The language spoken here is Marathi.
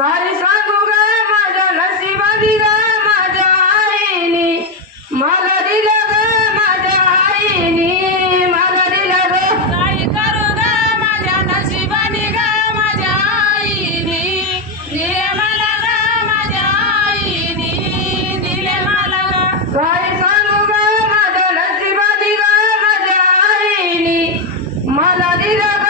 काय सांगू ग माझ्या नशिबानी ग माझ्या आईनी मला दिलं ग माझ्या आईनी मला दिलं ग. काय करू ग माझ्या नशिबानी ग माझ्या आईनी दिले मला ग माझ्या आईनी दिले मला ग. काय सांगू ग माझ्या नशिबानी ग माझ्या आईनी मला दिलं ग